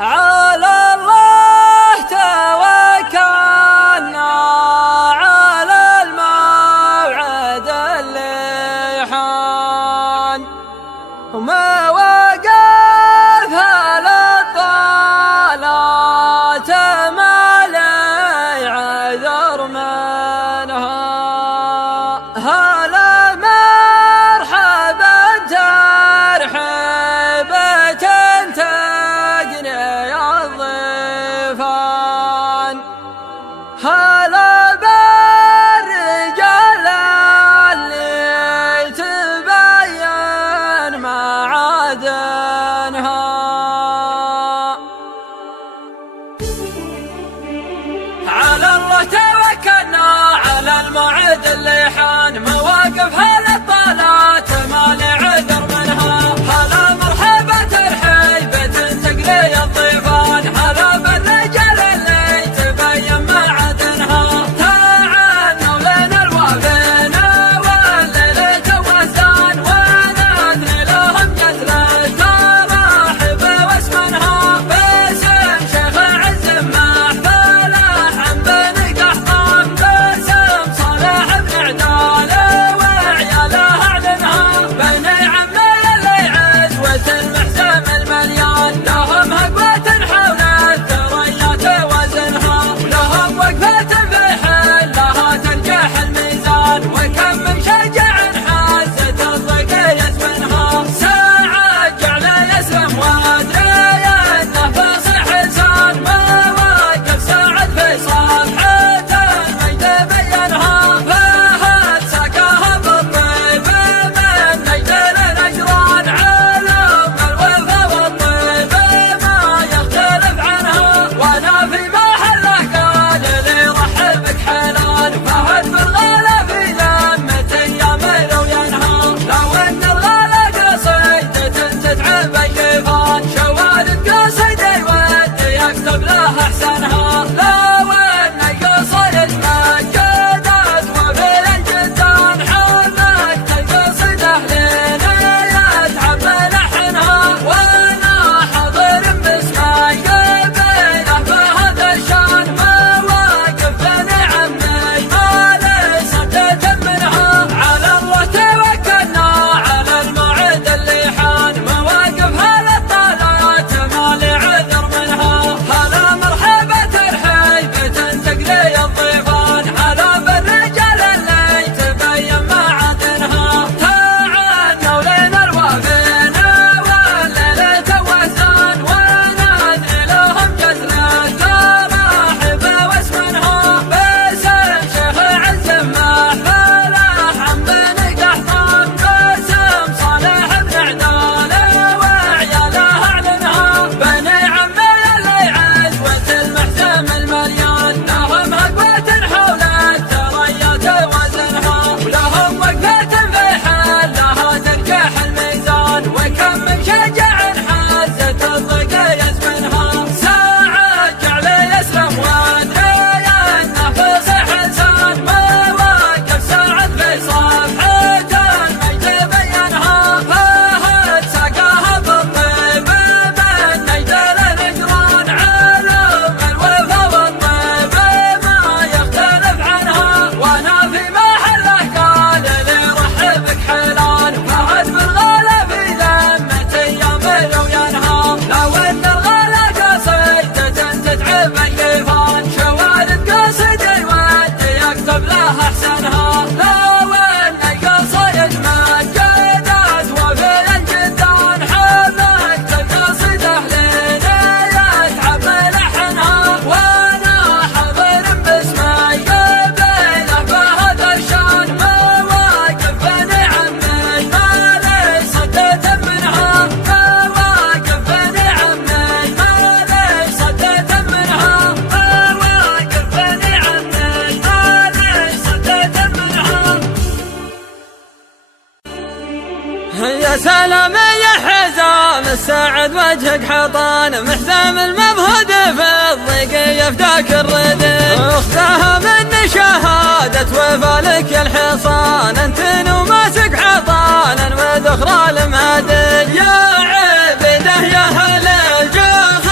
على الله توكلنا على الموعد اللي حان وما وقف للطالات ما لي عذر منها هلا مرحبا ترحيبة تغني الضيفان هلا بالرجال اللي تبين معادنها على الله توكلنا على الموعد اللي حان مواقفها للطالات ما لي عذر منها هلا مرحبا ترحيبة تقلي الضيفان هلا بالرجال اللي تبين معادنها تعالوا لنا الوافين والليل توزان ونثني لهم جزل التراحب واسمنها باسم شيخ عز محفله عن بني قحطان باسم صالح بن عدال وعياله اعلنها بني عمي اللي عزوة المحزم المليان لهم هقوة حول الثريات وزنها ولهم وقفة في حلها تنجح الميزان وكم من شجع حازت الضيق يسمنها ساعة جعل يسلم وادري انه فصيح لسان مواقف ساعد فيصل حتى المجد بينها فهد ساقاها بالطيب من نجد للأجران علم الوفا والطيب ما يختلف عنها وانا في محله قال لي رحبك حلال فهد بالغلا في ذمة ايام لو ينهى لو ان الغلا قصيدة تتعب الجفان شوالد قصيدة يودي يكتب له احسنها لو ان القصيد مجدت وفي الجدان حملت القصيدة لنا يتعب لحنها وانا حاضر باسمه قبيله بهذا الشان مواقف بني عمي ما لي صدت منها على الله توكلنا على الموعد اللي حان مواقفها للطالات ما لي عذر منها هلا مرحبا ترحيبة تقلي الضيفان هلا بالرجال اللي تبين معادنها تعالوا لنا الوافين والليل توزان ونثني لهم جزل التراحب واسمنها باسم شيخ عز محفله عن بني قحطان باسم صالح بن عدال وعياله اعلنها بني عمي اللي عزوة المحزم المليان لهم هقوة حول الثريات وزنها ولهم وقفة في حلها تنجح الميزان وكم من شجع حازت الضيق يسمنها ساعة جعل يسلم وادري انه فصيح لسان مواقف ساعد في صفحة المجد بينها فهد ساقاها بالطيب من نجد للأجران علم الوفا والطيب ما يختلف عنها وانا في محله قال لي رحبك حلال فهد بالغلا في ذمة ايام لو ينهى لو ان الغلا قصيدة تتعب الجفان شوالد قصيدة يودي يكتب له احسنها لو ان القصيد مجدت وفي الجدان حملت القصيدة لنا يتعب لحنها وانا حاضر باسمه قبيله بهذا الشان مواقف بني عمي ما لي صدت منها مواقف بني عمي ما لي صدت منها مواقف بني عمي ما لي صدت منها يا سلام يا حزام السعد وجهك حطان محزام المبهود في الضيق يفداك الردن اختها من شهادة وفا لك الحصان انت وماسك حطانا وذخرى المهدي يا عبده يا هل الجوخ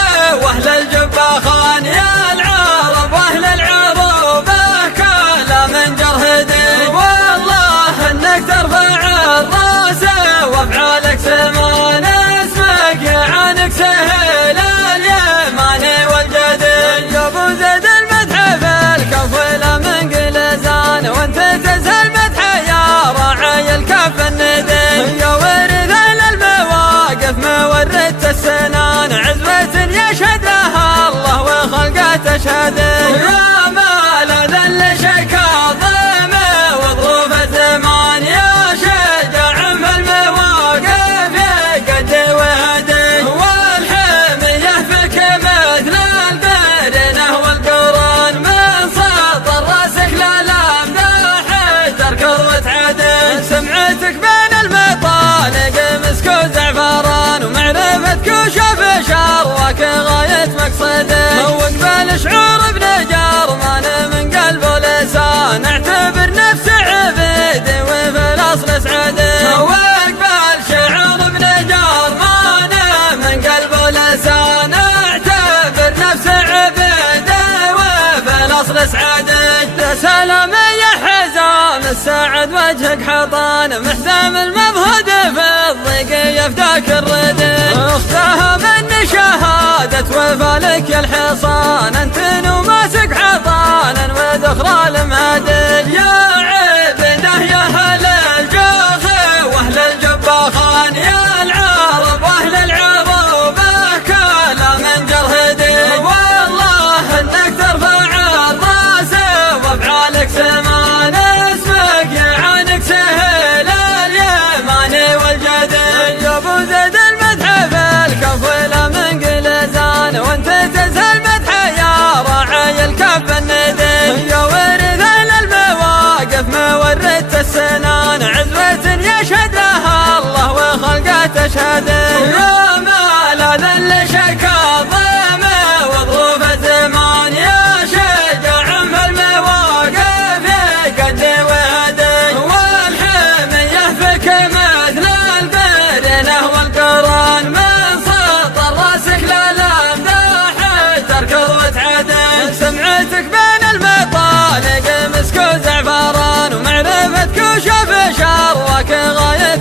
تشهده يا مال ذل شكاظمه وظروف الزمان يا شجاع في المواقف يقد وهده والحمية فيك مثل البرنة والقران من سطر راسك للامداح تركض وتعده سمعتك بين المطالق مسك وزعفران ومعرفتك وشوف شرك غاية مقصده وقبل شعور ابن جرمان من قلب ولسان اعتبر نفسه عبيد وفي الاصل سعده وقبل شعور ابن جرمان من قلب ولسان اعتبر نفسه عبيد وفي الاصل سعده يا سلام يا حزام السعد وجهك حطان محزام المبهود في الضيق يفداك الردى اختها من شهادة وفالك يا الحصان انت وماسك حضانا وذخرى المهدي يا عبده يا اهل الجوخ واهل الجباخان يا العرب واهل العروبه كلام جرهدي والله انك ترفع الراس وافعالك سمان اسمك يعانك سهل اليماني والجدي يا ابو زيد المدح في الكف ولا من قلزان وانت تزهل مدح يا راعي الكف الندي يا ورث اهل المواقف ما ورثت السنان عزوة يشهد لها الله وخلقه تشهده يا مال ذل شكاظمه وظروف الزمان يا شجاع في المواقف يقد وهده والحمية فيك مثل البرنة والقران من سطر راسك للامداح تركض وتعده سمعتك بين المطالق مسك وزعفران ومعرفتك وشوف شرك غاية